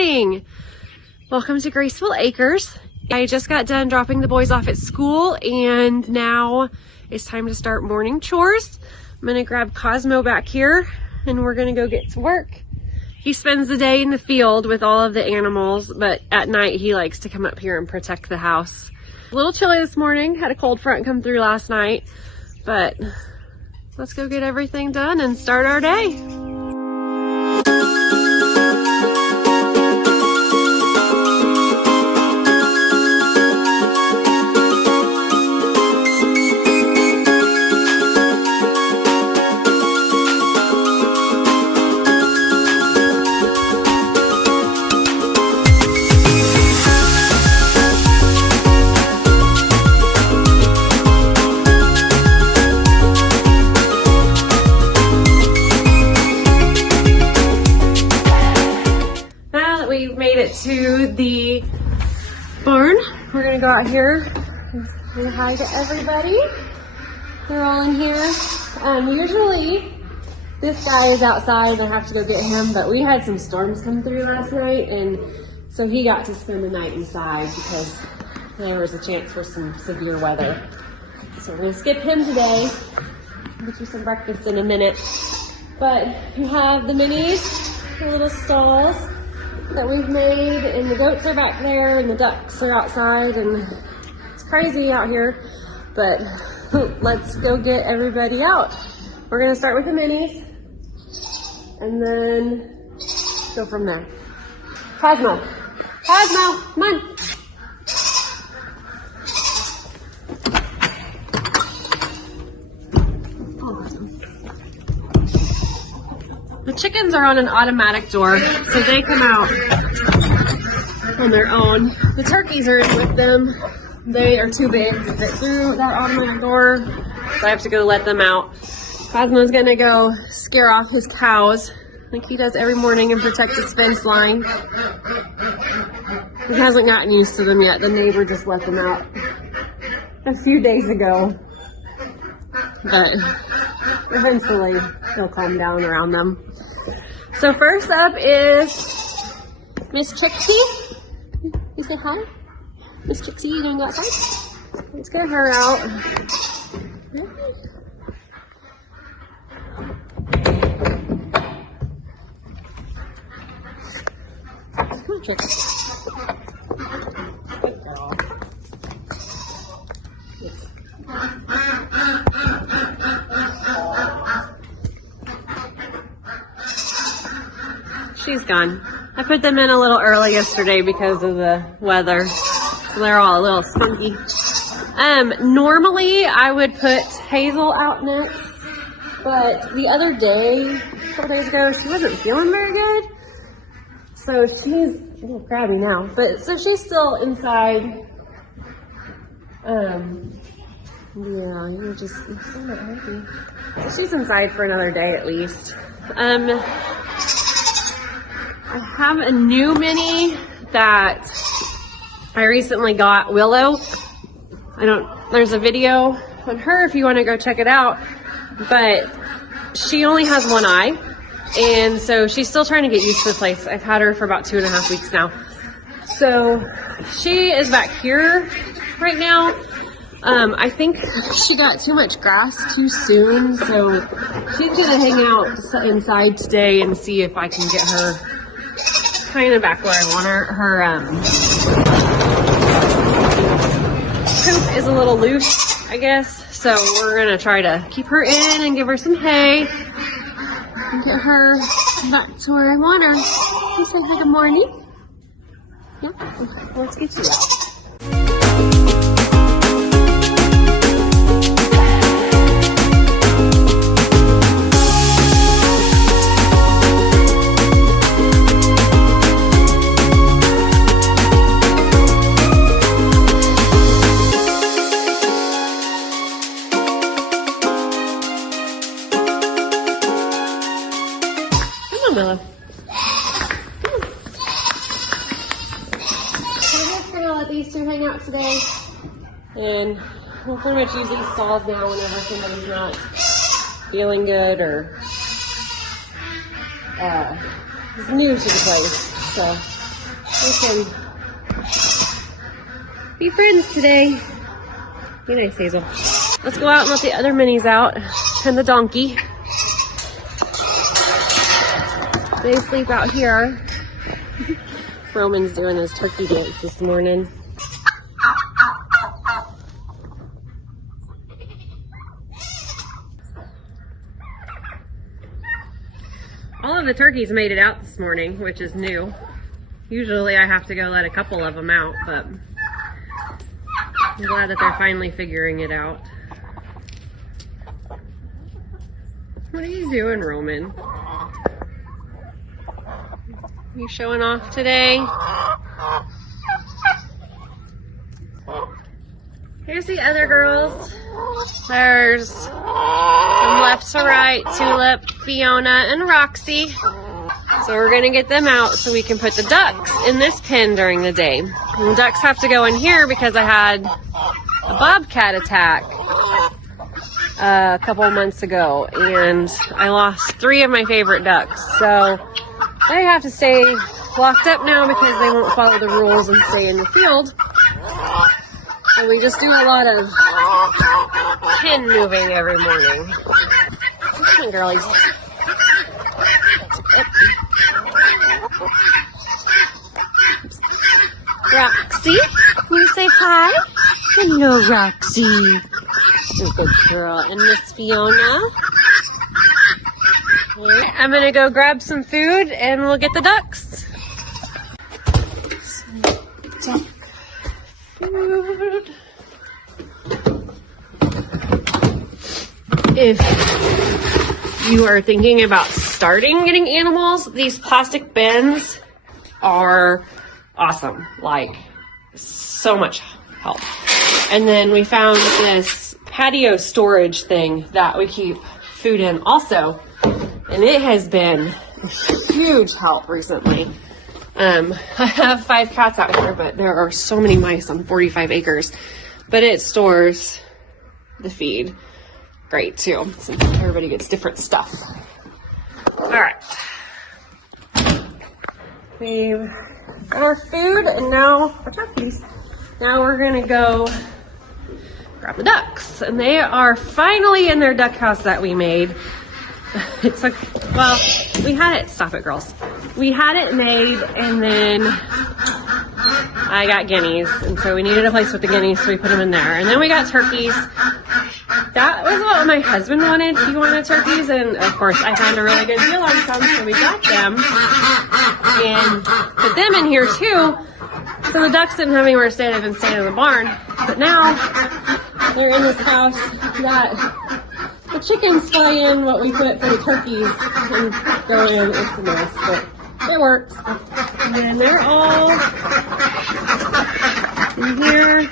morning. Welcome to Graceful Acres. I just got done dropping the boys off at school and now it's time to start morning chores. I'm gonna grab Cosmo back here and we're gonna go get to work. He spends the day in the field with all of the animals, but at night he likes to come up here and protect the house. A little chilly this morning, had a cold front come through last night, but let's go get everything done and start our day. We've made it to the barn. We're gonna go out here and say hi to everybody. They're all in here. Usually this guy is outside and I have to go get him, but we had some storms come through last night and so he got to spend the night inside because there was a chance for some severe weather. So we're gonna skip him today. I'll get you some breakfast in a minute. But you have the minis, the little stalls that we've made, and the goats are back there and the ducks are outside, and it's crazy out here, but let's go get everybody out. We're gonna start with the minis and then go from there. Cosmo, come on. The chickens are on an automatic door, so they come out on their own. The turkeys are in with them. They are too big to fit through that automatic door, so I have to go let them out. Cosmo's gonna go scare off his cows, like he does every morning, and protect his fence line. He hasn't gotten used to them yet. The neighbor just let them out a few days ago, but eventually he'll calm down around them. So first up is Miss Trixie. You say hi? Miss Trixie, you gonna go outside? Let's get her out. Come on, Trixie. Good girl. She's gone. I put them in a little early yesterday because of the weather, so they're all a little spunky. Normally I would put Hazel out next, but the other day, a couple days ago, she wasn't feeling very good, so she's a little crabby now. But so she's still inside. Yeah, you're just not happy. She's inside for another day at least. I have a new mini that I recently got, Willow. There's a video on her if you want to go check it out, but she only has one eye, and so she's still trying to get used to the place. I've had her for about 2.5 weeks now. So she is back here right now. I think she got too much grass too soon, so she's gonna hang out inside today and see if I can get her kind of back where I want her. Her poop is a little loose, I guess, so we're gonna try to keep her in and give her some hay and get her back to where I want her. You say hi, good morning? Yeah? Okay, let's get you out. Willow. So we're just gonna let these two hang out today, and we'll pretty much use these stalls now whenever somebody's not feeling good or is new to the place. So we can be friends today. Be nice, Hazel. Let's go out and let the other minis out and the donkey. They sleep out here. Roman's doing his turkey dance this morning. All of the turkeys made it out this morning, which is new. Usually I have to go let a couple of them out, but I'm glad that they're finally figuring it out. What are you doing, Roman? You showing off today? Here's the other girls. There's from left to right, Tulip, Fiona, and Roxy. So we're gonna get them out so we can put the ducks in this pen during the day. And the ducks have to go in here because I had a bobcat attack a couple of months ago, and I lost 3 of my favorite ducks. So they have to stay locked up now because they won't follow the rules and stay in the field. So we just do a lot of pen moving every morning. Come on, girlies. Roxy, can you say hi? Hello, Roxy. You're a good girl. And Miss Fiona. I'm gonna go grab some food and we'll get the ducks. Some food. If you are thinking about starting getting animals, these plastic bins are awesome. Like, so much help. And then we found this patio storage thing that we keep food in also. And it has been a huge help recently. I have 5 cats out here, but there are so many mice on 45 acres. But it stores the feed great too, since everybody gets different stuff. All right. We've got our food, and now, watch out, please. Now we're gonna go grab the ducks. And they are finally in their duck house that we made. It took, well, we had it, stop it, girls. We had it made, and then I got guineas, and so we needed a place with the guineas, so we put them in there. And then we got turkeys. That was what my husband wanted. He wanted turkeys, and of course I found a really good deal on some, so we got them and put them in here too. So the ducks didn't have anywhere to stay. They've been staying in the barn, but now they're in this house that the chickens fly in what we put for the turkeys and go in. It's a mess, but it works. And then they're all in here.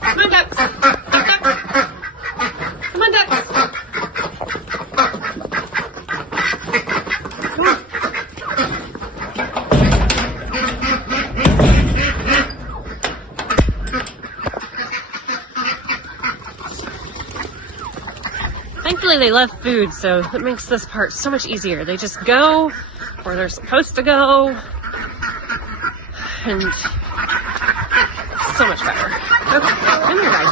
Come on, ducks. Ducks. Come on, ducks. Come on. Thankfully, they love food, so it makes this part so much easier. They just go where they're supposed to go, and it's so much better. Okay, come here, guys.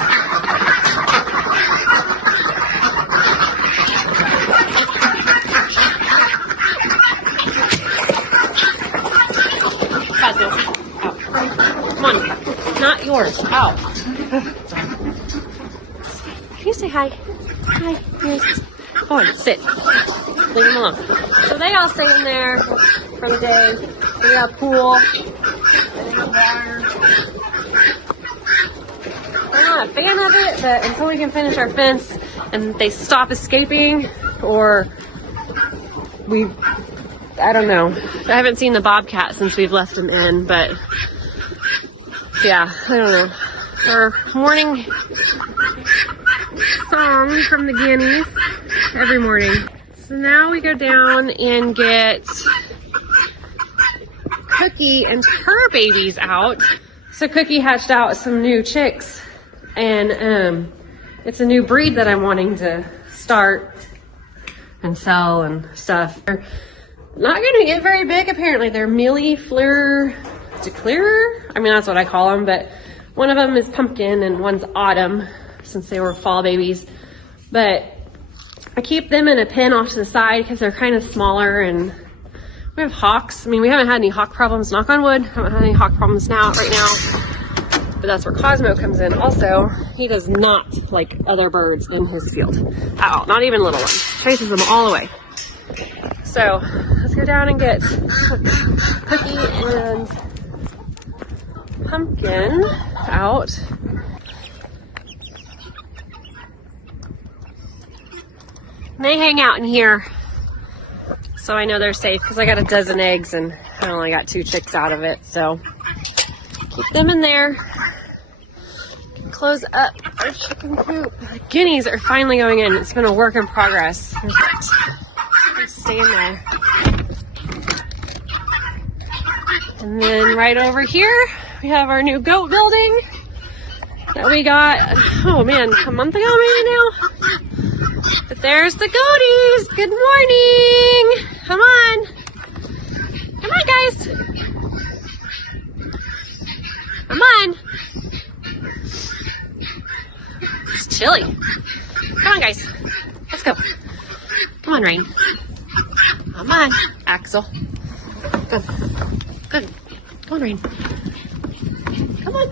Cosmo, out. Come on, not yours, out. Can you say hi? Hi, yes. Go on, sit. Leave them alone. So they all stay in there for the day. We have a pool. They have water. I'm not a fan of it, but until we can finish our fence and they stop escaping, or I don't know. I haven't seen the bobcat since we've left them in, but yeah, I don't know. Our morning song from the guineas every morning. So now we go down and get Cookie and her babies out. So Cookie hatched out some new chicks, and it's a new breed that I'm wanting to start and sell and stuff. Not gonna get very big apparently. They're mealy fleur declarer. I mean, that's what I call them, but one of them is pumpkin and one's autumn since they were fall babies. But I keep them in a pen off to the side because they're kind of smaller, and we have hawks. I mean, we haven't had any hawk problems, knock on wood. Haven't had any hawk problems right now. But that's where Cosmo comes in. Also, he does not like other birds in his field at all, not even little ones. Chases them all away. So let's go down and get Cookie and Pumpkin out. And they hang out in here, so I know they're safe because I got a dozen eggs and I only got 2 chicks out of it. So keep them in there. Close up our chicken coop. The guineas are finally going in. It's been a work in progress. Stay in there. And then right over here, we have our new goat building that we got, oh man, a month ago maybe now. But there's the goaties. Good morning. Come on. Come on, guys. Come on. It's chilly. Come on, guys. Let's go. Come on, Rain. Come on, Axel. Good. Good. Come on, Rain. Come on.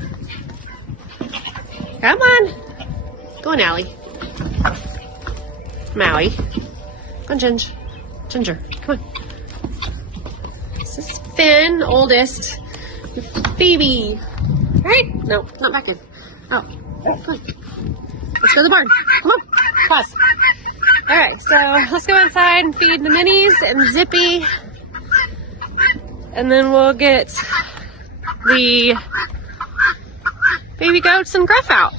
Come on. Go on, Allie. Maui. Go on, Ginger. Come on. This is Finn, oldest. Phoebe. All right? No, not back in. Oh, come on. Let's go to the barn. Come on. Pause. All right, so let's go inside and feed the minis and Zippy. And then we'll get the baby goats and Gruff out.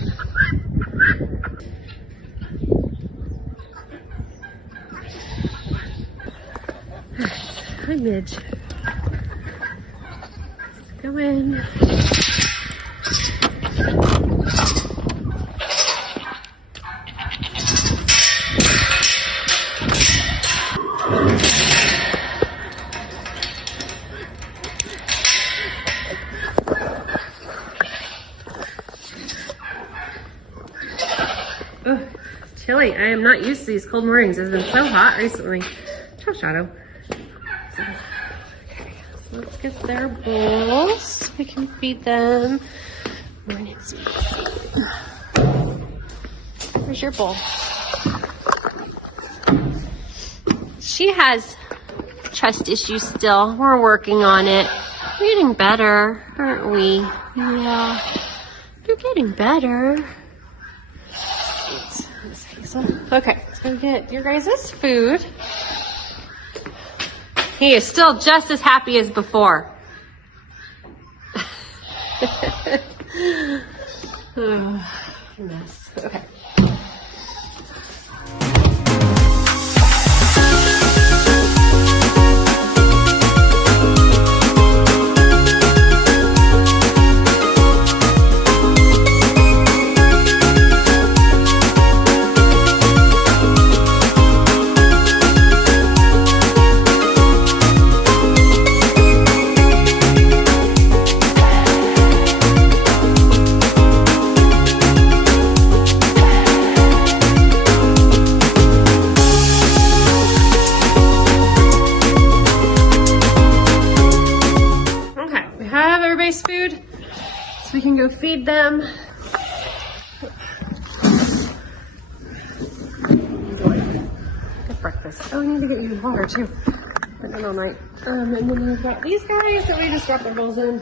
Hi, Midge. Let's go in. Oh, it's chilly. I am not used to these cold mornings. It's been so hot recently. Ciao, Shadow. Okay, so let's get their bowls. We can feed them. Where's your bowl? She has trust issues still. We're working on it. We're getting better, aren't we? Yeah. You're getting better. Okay, let's go get your guys' food. He is still just as happy as before. Oh, mess. Okay. Food, so we can go feed them. Good breakfast. Oh, I need to get you water too. I've been all night. And then we've got these guys that we just dropped their bowls in.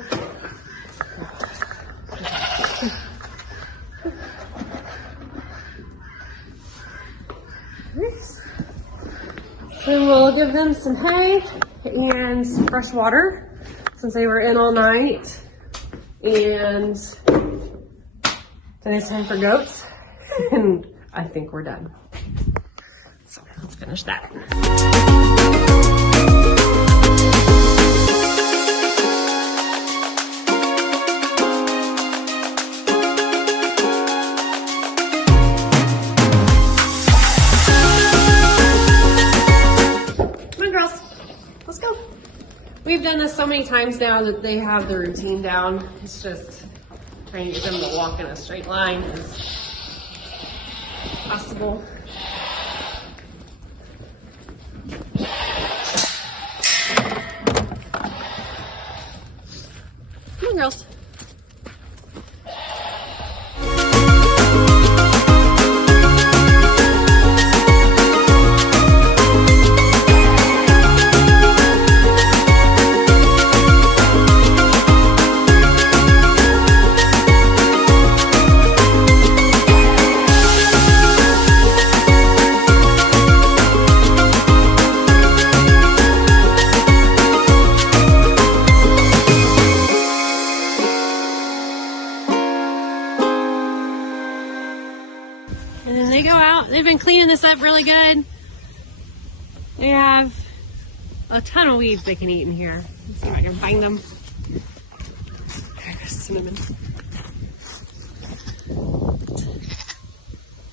So we'll give them some hay and some fresh water, since they were in all night, and then it's time for goats, and I think we're done. So let's finish that. Come on, girls. Let's We've done this so many times now that they have the routine down. It's just trying to get them to walk in a straight line is possible. Come on, girls. And then they go out. They've been cleaning this up really good. They have a ton of weeds they can eat in here. Let's see if I can find them. There's cinnamon.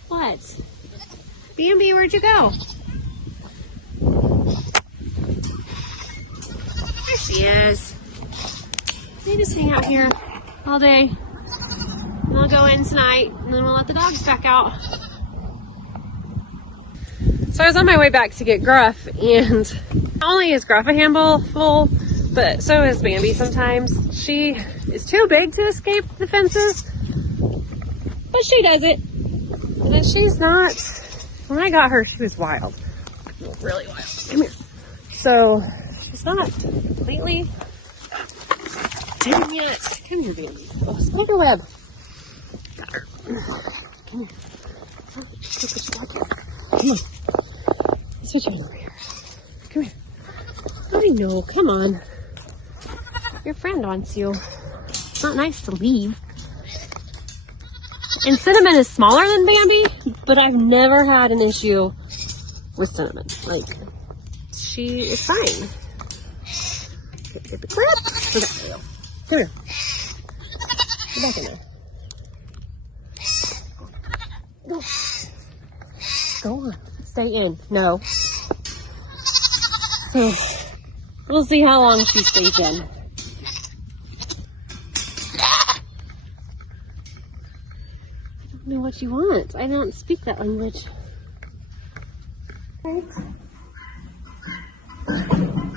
What? Bambi, where'd you go? There she is. They just hang out here all day. I'll go in tonight and then we'll let the dogs back out. So I was on my way back to get Gruff, and not only is Gruff a handful full, but so is Bambi sometimes. She is too big to escape the fences, but she does it. And then she's not, when I got her, she was wild. Really wild. Come here. So she's not completely dead yet. Come here, Bambi. Oh, spider web. Got her. Come here. Come on. Switch you over here. Come here. I know. Come on. Your friend wants you. It's not nice to leave. And Cinnamon is smaller than Bambi, but I've never had an issue with Cinnamon. Like, she is fine. Get the grip. Okay. Come here. Get back in there. Go. Go on. Stay in. No. So, we'll see how long she stays in. I don't know what you want. I don't speak that language. Right. I'm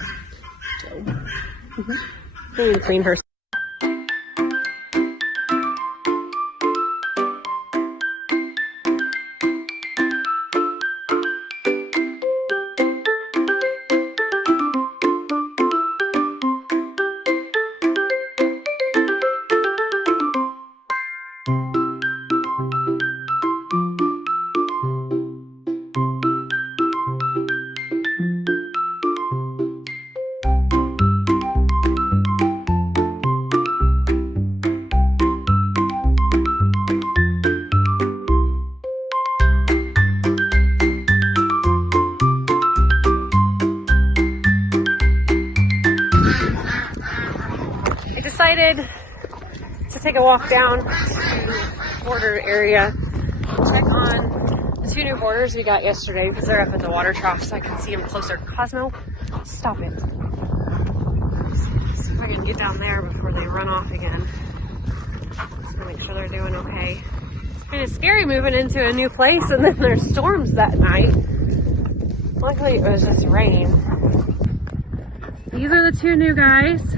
going to clean her. Decided to take a walk down to the border area, check on the 2 new boarders we got yesterday because they're up at the water trough so I can see them closer. Cosmo, stop it. See if I can get down there before they run off again. Just to make sure they're doing okay. It's kind of scary moving into a new place and then there's storms that night. Luckily it was just rain. These are the 2 new guys.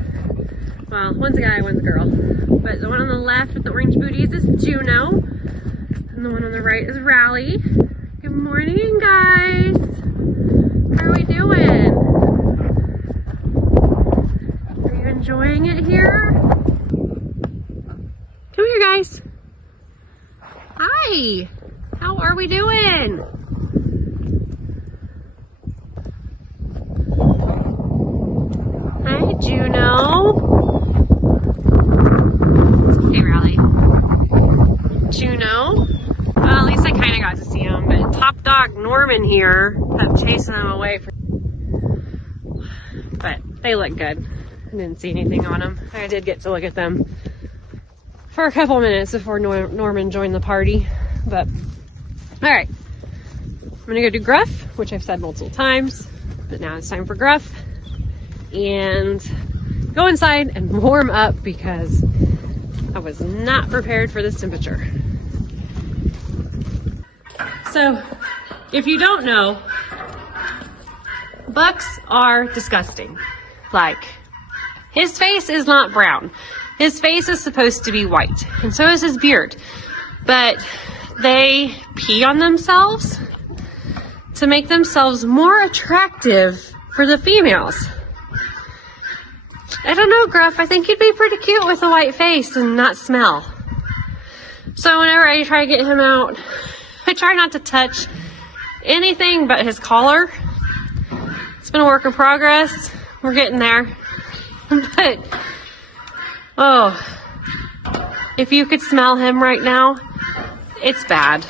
Well, one's a guy, one's a girl. But the one on the left with the orange booties is Juno. And the one on the right is Rally. Good morning, guys. How are we doing? Are you enjoying it here? Come here, guys. Hi. How are we doing? Hi, Juno. Hey, Rally. Juno. Well, at least I kind of got to see him, but Top Dog Norman here kept chasing them away. But they look good. I didn't see anything on them. I did get to look at them for a couple minutes before Norman joined the party. But, alright. I'm going to go do Gruff, which I've said multiple times. But now it's time for Gruff. and go inside and warm up because I was not prepared for this temperature. So, if you don't know, bucks are disgusting. Like, his face is not brown. His face is supposed to be white, and so is his beard. But they pee on themselves to make themselves more attractive for the females. I don't know, Gruff. I think you'd be pretty cute with a white face and not smell. So whenever I try to get him out, I try not to touch anything but his collar. It's been a work in progress. We're getting there. But, oh, if you could smell him right now, it's bad.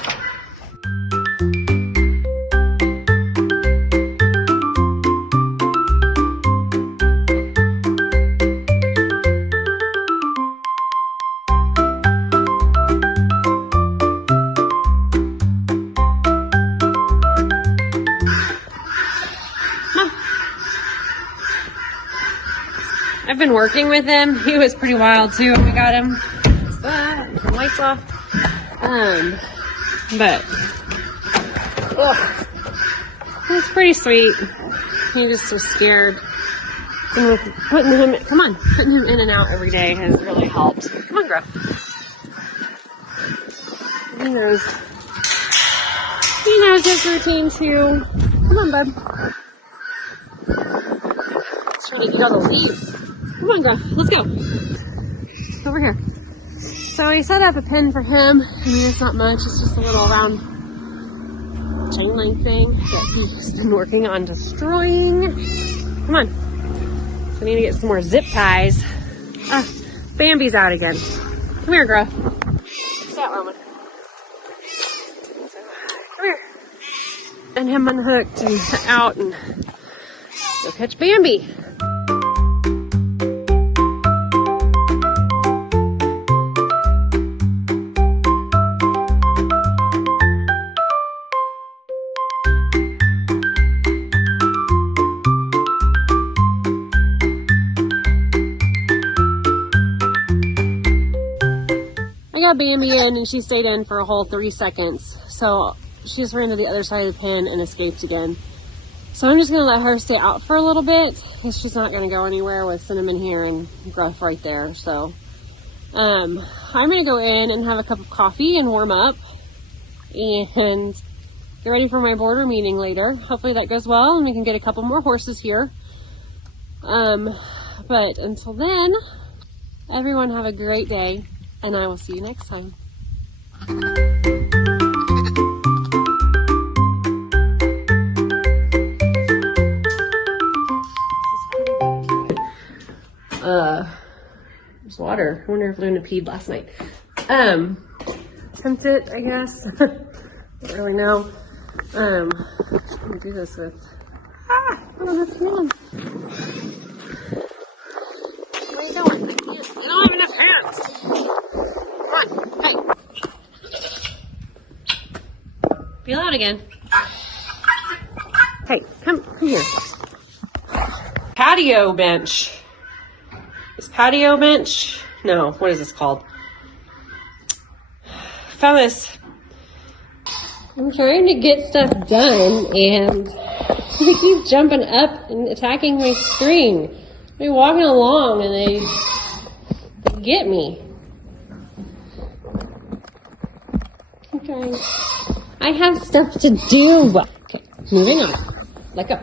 I've been working with him. He was pretty wild too when we got him. The lights off. But he's pretty sweet. He just was scared. And with putting him in and out every day has really helped. Come on, Gruff. He knows his routine too. Come on, bud. He's trying to eat all the leaves. Come on, Gruff. Let's go. Over here. So we set up a pen for him. I mean, it's not much. It's just a little round chain link thing that he's been working on destroying. Come on. So we need to get some more zip ties. Bambi's out again. Come here, Gruff. Sat, Roman. Come here. And him unhooked and out and go catch Bambi. I got Bambi in and she stayed in for a whole 3 seconds. So she just ran to the other side of the pen and escaped again. So I'm just gonna let her stay out for a little bit because she's not gonna go anywhere with Cinnamon here and Gruff right there. So I'm gonna go in and have a cup of coffee and warm up and get ready for my board meeting later. Hopefully that goes well and we can get a couple more horses here. But until then, everyone have a great day. And I will see you next time. There's water. I wonder if Luna peed last night. Tempt it, I guess. Don't really know. I'm gonna do this with. I don't have hands. What are you doing? I don't have enough hands. Come on, hey. Be loud again. Hey, come here. Patio bench. Is patio bench? No, what is this called? Found this. I'm trying to get stuff done and they keep jumping up and attacking my screen. They're walking along and they get me. Okay. I have stuff to do. Okay, moving on. Let go.